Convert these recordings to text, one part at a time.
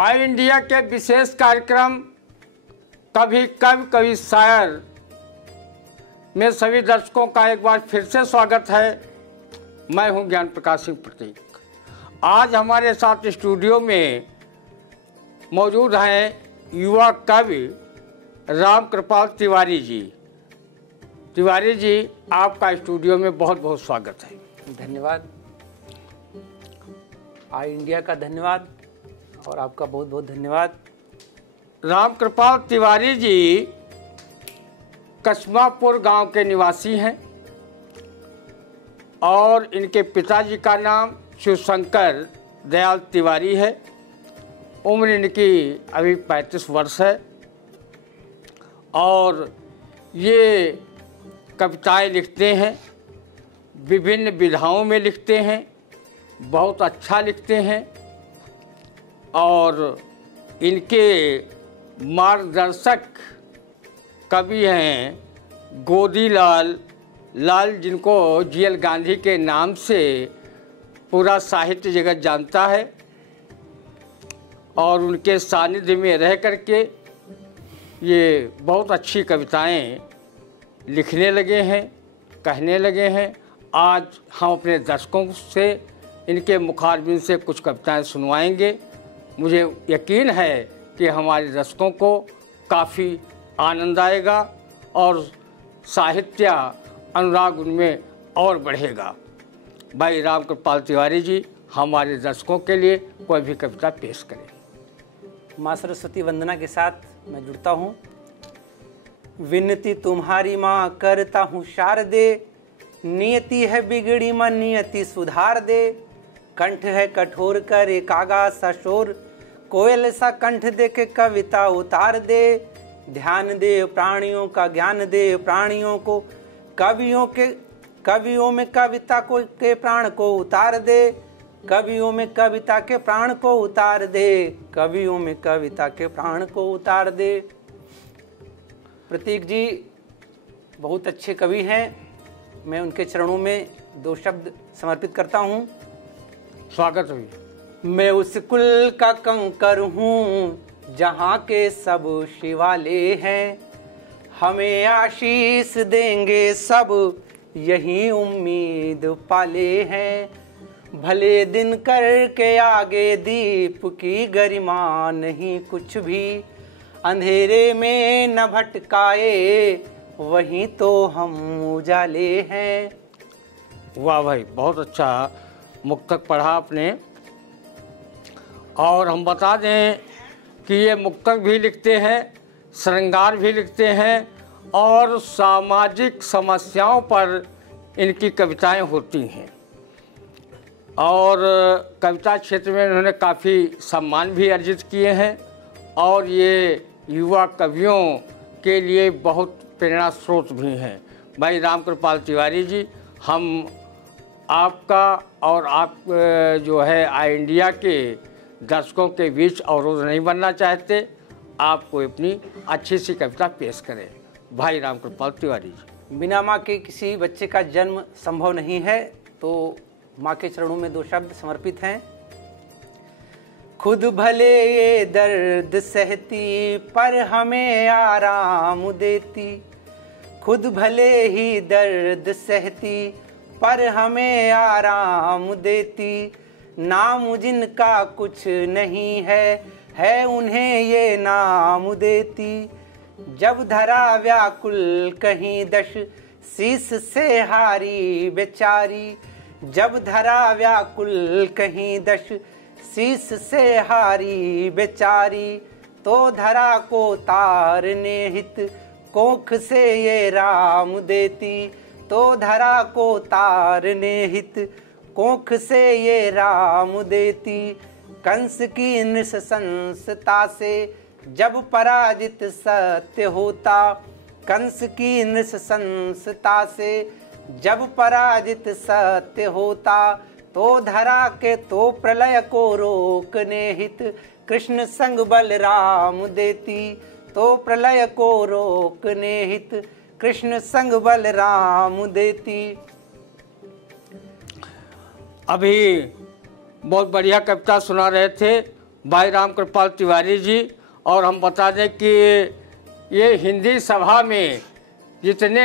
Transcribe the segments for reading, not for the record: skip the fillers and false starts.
All India के विशेष कार्यक्रम कभी कवि कभी शायर में सभी दर्शकों का एक बार फिर से स्वागत है। मैं हूं ज्ञान प्रकाश सिंह प्रतीक। आज हमारे साथ स्टूडियो में मौजूद हैं युवा कवि राम कृपाल तिवारी जी। तिवारी जी, आपका स्टूडियो में बहुत बहुत स्वागत है। धन्यवाद। ऑल इंडिया का धन्यवाद और आपका बहुत बहुत धन्यवाद। राम कृपाल तिवारी जी कस्मापुर गांव के निवासी हैं और इनके पिताजी का नाम शिवशंकर दयाल तिवारी है। उम्र इनकी अभी 35 वर्ष है और ये कविताएं लिखते हैं, विभिन्न विधाओं में लिखते हैं, बहुत अच्छा लिखते हैं और इनके मार्गदर्शक कवि हैं गोदीलाल लाल, जिनको जीएल गांधी के नाम से पूरा साहित्य जगत जानता है और उनके सानिध्य में रह करके ये बहुत अच्छी कविताएं लिखने लगे हैं, कहने लगे हैं। आज हम अपने दर्शकों से इनके मुखारबिन से कुछ कविताएं सुनवाएंगे। मुझे यकीन है कि हमारे दर्शकों को काफ़ी आनंद आएगा और साहित्य अनुराग उनमें और बढ़ेगा। भाई राम कृपाल तिवारी जी हमारे दर्शकों के लिए कोई भी कविता पेश करें। माँ सरस्वती वंदना के साथ मैं जुड़ता हूँ। विनती तुम्हारी माँ करता हूँ शारदे, नियति है बिगड़ी माँ नियति सुधार दे। कंठ है कठोर करे कागा सा शोर, कोयल सा कंठ दे के कविता उतार दे। ध्यान दे प्राणियों का ज्ञान दे प्राणियों को, कवियों में कविता को के प्राण को उतार दे। कवियों में कविता के प्राण को उतार दे, कवियों में कविता के प्राण को उतार दे। प्रतीक जी बहुत अच्छे कवि हैं, मैं उनके चरणों में 2 शब्द समर्पित करता हूँ। स्वागत है। मैं उस कुल का कंकर हूँ जहाँ के सब शिवाले हैं, हमें आशीष देंगे सब यही उम्मीद पाले हैं। भले दिन करके आगे दीप की गरिमा नहीं कुछ भी, अंधेरे में न भटकाए वहीं तो हम उजाले हैं। वाह भाई, बहुत अच्छा मुक्तक पढ़ा आपने। और हम बता दें कि ये मुक्तक भी लिखते हैं, श्रृंगार भी लिखते हैं और सामाजिक समस्याओं पर इनकी कविताएं होती हैं और कविता क्षेत्र में इन्होंने काफ़ी सम्मान भी अर्जित किए हैं और ये युवा कवियों के लिए बहुत प्रेरणा स्रोत भी हैं। भाई राम कृपाल तिवारी जी, हम आपका और आप जो है ऑल इंडिया के दर्शकों के बीच अवरोध नहीं बनना चाहते, आपको अपनी अच्छी सी कविता पेश करें। भाई राम कृपाल तिवारी जी। बिना माँ के किसी बच्चे का जन्म संभव नहीं है, तो माँ के चरणों में 2 शब्द समर्पित हैं। खुद भले ये दर्द सहती पर हमें आराम देती, खुद भले ही दर्द सहती पर हमें आराम देती। नाम जिनका कुछ नहीं है उन्हें ये नाम देती। जब धरा व्याकुल कहीं दश शीस से हारी बेचारी, जब धरा व्याकुल कहीं दश शीस से हारी बेचारी। तो धरा को तारने हित कोख से ये राम देती, तो धरा को तारने हित कोख से ये राम देती। कंस की नृशंसता से जब पराजित सत्य होता, कंस की नृशंसता से जब पराजित सत्य होता। तो धरा के तो प्रलय को रोकने हित कृष्ण संग बलराम देती, तो प्रलय को रोकने हित कृष्ण संग बलराम देती। अभी बहुत बढ़िया कविता सुना रहे थे भाई राम कृपाल तिवारी जी। और हम बता दें कि ये हिंदी सभा में जितने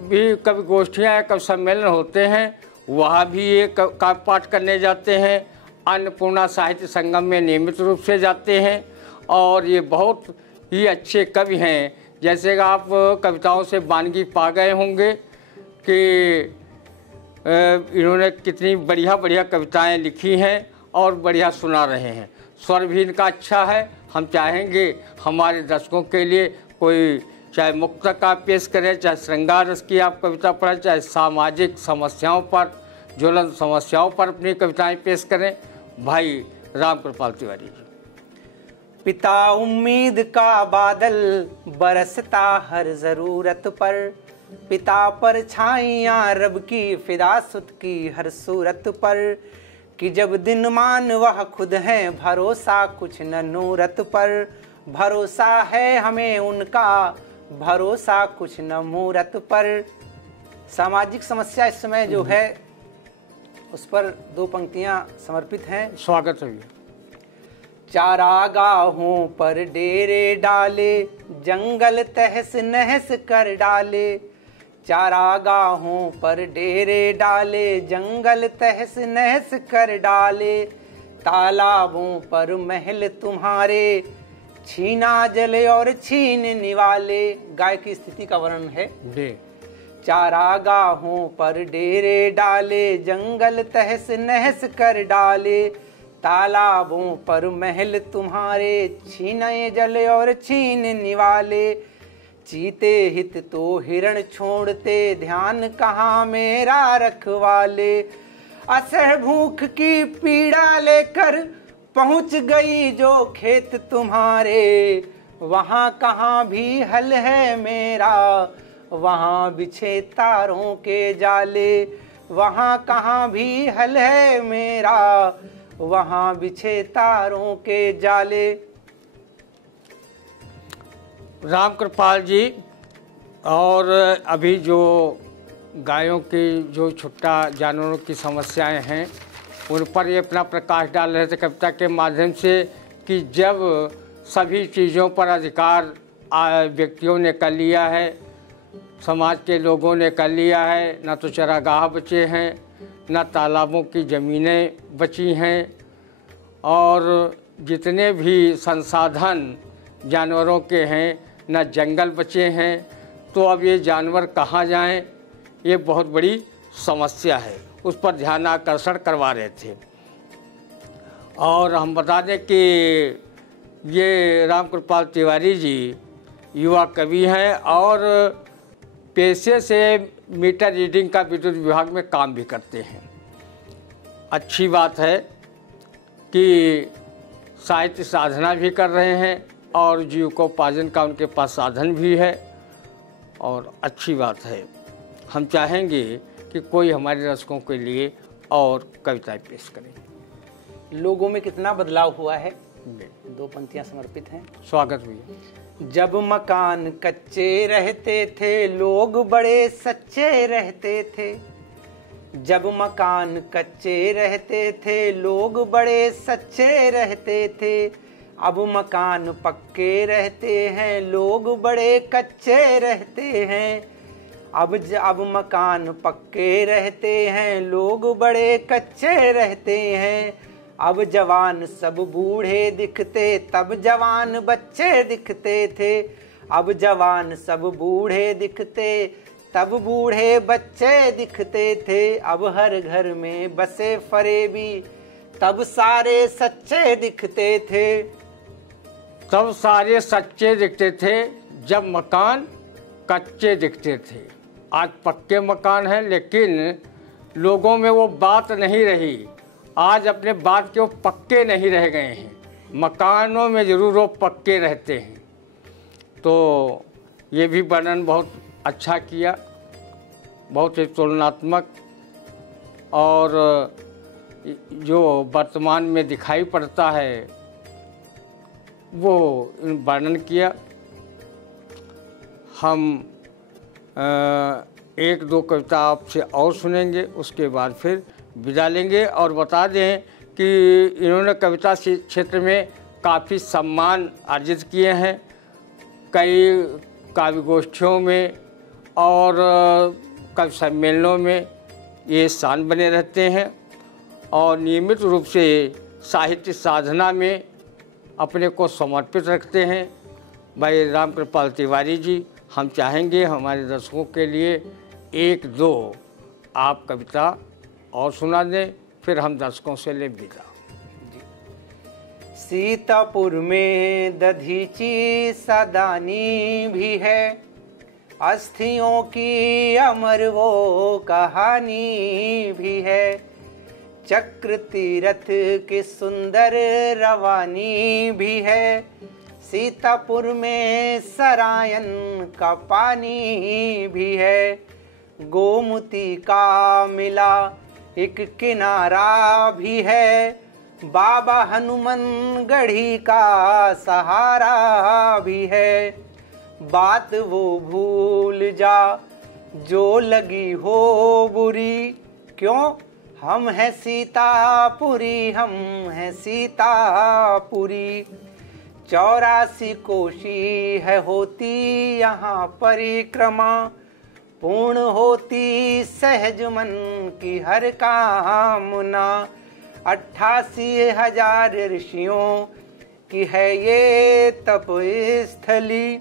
भी कवि गोष्ठियाँ या कवि सम्मेलन होते हैं वहाँ भी ये काव्य पाठ करने जाते हैं। अन्नपूर्णा साहित्य संगम में नियमित रूप से जाते हैं और ये बहुत ही अच्छे कवि हैं। जैसे कि आप कविताओं से वानगी पा गए होंगे कि इन्होंने कितनी बढ़िया बढ़िया कविताएं लिखी हैं और बढ़िया सुना रहे हैं। स्वर भी इनका अच्छा है। हम चाहेंगे हमारे दर्शकों के लिए कोई चाहे मुक्तक आप पेश करें, चाहे श्रृंगार रस की आप कविता पढ़ें, चाहे सामाजिक समस्याओं पर, ज्वलंत समस्याओं पर अपनी कविताएं पेश करें। भाई राम कृपाल तिवारी जी। पिता उम्मीद का बादल बरसता हर जरूरत पर, पिता पर छाइयाँ रब की फिदा सुत की हर सूरत पर, कि जब दिन मान वह खुद हैं भरोसा कुछ न नूरत पर, भरोसा है हमें उनका भरोसा कुछ न मूरत पर। सामाजिक समस्या इस समय जो है उस पर 2 पंक्तियां समर्पित हैं। स्वागत है। चारागाहों पर डेरे डाले जंगल तहस नहस कर डाले, चारागाहों पर डेरे डाले जंगल तहस नहस कर डाले, तालाबों पर महल तुम्हारे छीना जले और छीन निवाले। गाय की स्थिति का वर्णन है। चारागाहों पर डेरे डाले जंगल तहस नहस कर डाले, तालाबों पर महल तुम्हारे छीने जले और छीन निवाले, चीते हित तो हिरण छोड़ते ध्यान कहाँ मेरा रखवाले, असह भूख की पीड़ा लेकर पहुँच गई जो खेत तुम्हारे, वहाँ कहाँ भी हल है मेरा वहाँ बिछे तारों के जाले, वहाँ कहाँ भी हल है मेरा वहाँ बिछे तारों के जाले। राम कृपाल जी, और अभी जो गायों की जो छुट्टा जानवरों की समस्याएं हैं उन पर ये अपना प्रकाश डाल रहे थे कविता के माध्यम से कि जब सभी चीज़ों पर अधिकार व्यक्तियों ने कर लिया है, समाज के लोगों ने कर लिया है, न तो चरागाह बचे हैं, न तालाबों की ज़मीनें बची हैं, और जितने भी संसाधन जानवरों के हैं न जंगल बचे हैं, तो अब ये जानवर कहाँ जाएं, ये बहुत बड़ी समस्या है। उस पर ध्यान आकर्षण करवा रहे थे। और हम बता दें कि ये राम कृपाल तिवारी जी युवा कवि हैं और पेशे से मीटर रीडिंग का विद्युत विभाग में काम भी करते हैं। अच्छी बात है कि साहित्य साधना भी कर रहे हैं और जीविकोपार्जन का उनके पास साधन भी है, और अच्छी बात है। हम चाहेंगे कि कोई हमारे दर्शकों के लिए और कविताएं पेश करें। लोगों में कितना बदलाव हुआ है, 2 पंक्तियां समर्पित हैं। स्वागत भैया। जब मकान कच्चे रहते थे लोग बड़े सच्चे रहते थे, जब मकान कच्चे रहते थे लोग बड़े सच्चे रहते थे, अब मकान पक्के रहते हैं लोग बड़े कच्चे रहते हैं, अब मकान पक्के रहते हैं लोग बड़े कच्चे रहते हैं, अब जवान सब बूढ़े दिखते तब जवान बच्चे दिखते थे, अब जवान सब बूढ़े दिखते तब बूढ़े बच्चे दिखते थे, अब हर घर में बसे फरेबी तब सारे सच्चे दिखते थे, तब सारे सच्चे दिखते थे जब मकान कच्चे दिखते थे। आज पक्के मकान हैं लेकिन लोगों में वो बात नहीं रही। आज अपने बात के वो पक्के नहीं रह गए हैं, मकानों में ज़रूर वो पक्के रहते हैं। तो ये भी वर्णन बहुत अच्छा किया, बहुत ही तुलनात्मक, और जो वर्तमान में दिखाई पड़ता है वो वर्णन किया। हम 1-2 कविता आपसे और सुनेंगे, उसके बाद फिर विदा लेंगे। और बता दें कि इन्होंने कविता क्षेत्र में काफ़ी सम्मान अर्जित किए हैं। कई काव्य गोष्ठियों में और कवि सम्मेलनों में ये स्थान बने रहते हैं और नियमित रूप से साहित्य साधना में अपने को समर्पित रखते हैं। भाई रामकृपाल तिवारी जी, हम चाहेंगे हमारे दर्शकों के लिए एक दो आप कविता और सुना दें, फिर हम दर्शकों से ले विदा। सीतापुर में दधीची सदानी भी है, अस्थियों की अमर वो कहानी भी है। चक्र तीरथ की सुंदर रवानी भी है, सीतापुर में सरायन का पानी भी है। गोमती का मिला एक किनारा भी है, बाबा हनुमान गढ़ी का सहारा भी है। बात वो भूल जा जो लगी हो बुरी, क्यों हम हैं सीतापुरी, हम हैं सीतापुरी। 84 कोशी है होती यहाँ परिक्रमा, पूर्ण होती सहज मन की हर कामना। 88,000 ऋषियों की है ये तप स्थली,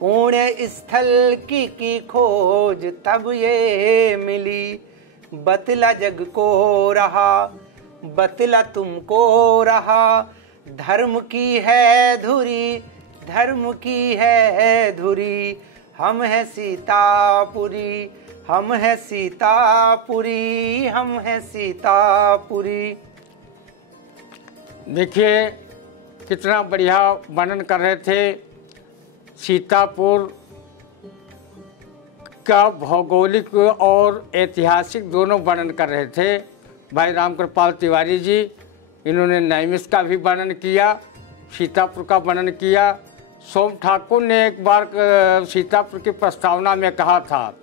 पुण्य स्थल की खोज तब ये मिली। बतला जग को रहा, बतला तुमको रहा, धर्म की है धुरी, धर्म की है धुरी। हम है सीतापुरी, हम है सीतापुरी, हम है सीतापुरी। देखिए कितना बढ़िया वर्णन कर रहे थे। सीतापुर का भौगोलिक और ऐतिहासिक दोनों वर्णन कर रहे थे भाई रामकृपाल तिवारी जी। इन्होंने नैमिष का भी वर्णन किया, सीतापुर का वर्णन किया। सोम ठाकुर ने एक बार सीतापुर की प्रस्तावना में कहा था,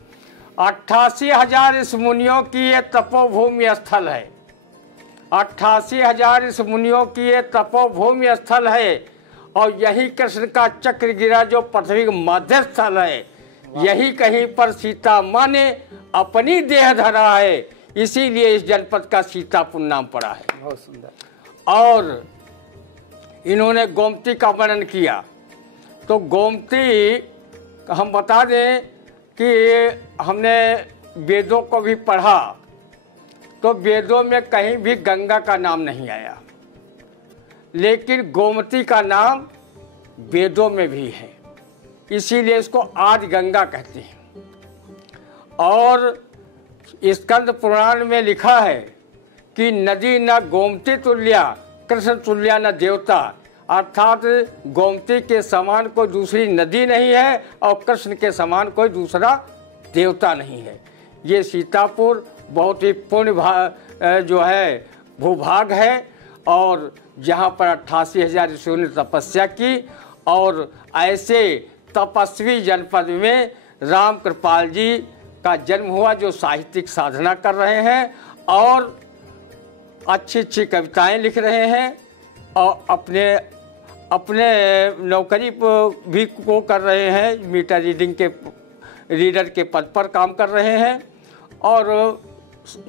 88,000 इस मुनियों की ये तपोभूमि स्थल है, 88,000 इस मुनियों की ये तपोभूमि स्थल है, और यही कृष्ण का चक्र गिरा जो पृथ्वी का मध्य स्थल है, यही कहीं पर सीता माँ ने अपनी देह धरा है, इसीलिए इस जनपद का सीतापुर नाम पड़ा है। बहुत सुंदर। और इन्होंने गोमती का वर्णन किया, तो गोमती हम बता दें कि हमने वेदों को भी पढ़ा तो वेदों में कहीं भी गंगा का नाम नहीं आया, लेकिन गोमती का नाम वेदों में भी है, इसीलिए इसको आदि गंगा कहते हैं। और स्कंद पुराण में लिखा है कि नदी न गोमती तुल्या, कृष्ण तुल्या न देवता, अर्थात गोमती के समान कोई दूसरी नदी नहीं है और कृष्ण के समान कोई दूसरा देवता नहीं है। ये सीतापुर बहुत ही पुण्य जो है भूभाग है, और जहाँ पर 88,000 ऋषियों ने तपस्या की, और ऐसे तपस्वी जनपद में राम कृपाल जी का जन्म हुआ जो साहित्यिक साधना कर रहे हैं और अच्छी अच्छी कविताएं लिख रहे हैं और अपने नौकरी भी को कर रहे हैं, मीटर रीडर के पद पर काम कर रहे हैं, और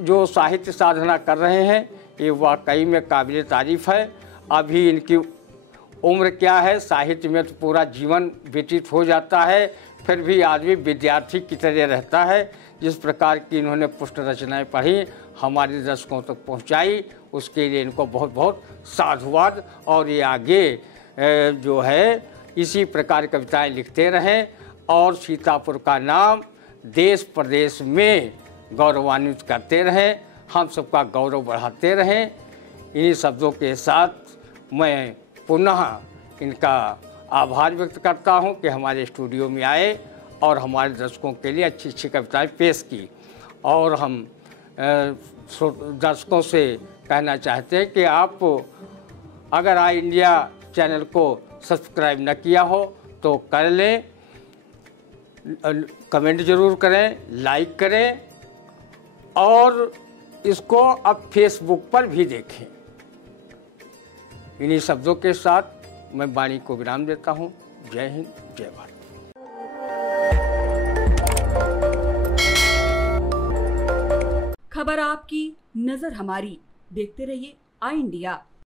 जो साहित्य साधना कर रहे हैं ये वाकई में काबिल तारीफ़ है। अभी इनकी उम्र क्या है, साहित्य में तो पूरा जीवन व्यतीत हो जाता है, फिर भी आदमी विद्यार्थी की तरह रहता है। जिस प्रकार की इन्होंने पुष्ट रचनाएं पढ़ी, हमारे दर्शकों तक पहुंचाई, उसके लिए इनको बहुत बहुत साधुवाद। और ये आगे जो है इसी प्रकार कविताएं लिखते रहें और सीतापुर का नाम देश प्रदेश में गौरवान्वित करते रहें, हम सबका गौरव बढ़ाते रहें। इन्हीं शब्दों के साथ मैं पुनः इनका आभार व्यक्त करता हूं कि हमारे स्टूडियो में आए और हमारे दर्शकों के लिए अच्छी अच्छी कविताएं पेश की। और हम दर्शकों से कहना चाहते हैं कि आप अगर आई इंडिया चैनल को सब्सक्राइब न किया हो तो कर लें, कमेंट ज़रूर करें, लाइक करें, और इसको अब फेसबुक पर भी देखें। इन्हीं शब्दों के साथ मैं वाणी को विराम देता हूँ। जय हिंद, जय भारत। खबर आपकी, नजर हमारी। देखते रहिए आई इंडिया।